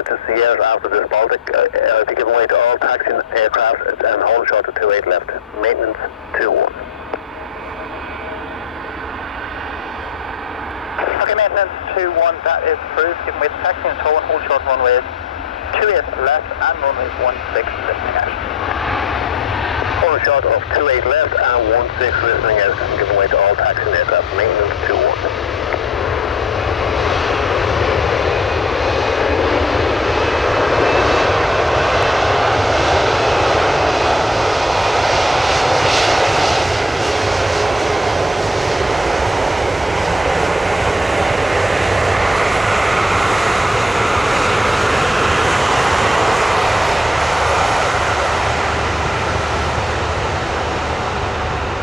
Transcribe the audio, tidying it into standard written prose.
To Sierra after this Baltic, I'll be giving way to all taxiing aircraft and hold short to 28 left. Maintenance 21. Okay, maintenance 21, that is approved. Giving way to taxiing and hold short runways 28 left and runways 16 lifting out. Hold short of 28 left and 16 lifting out. Giving way to all taxiing aircraft. Maintenance 21.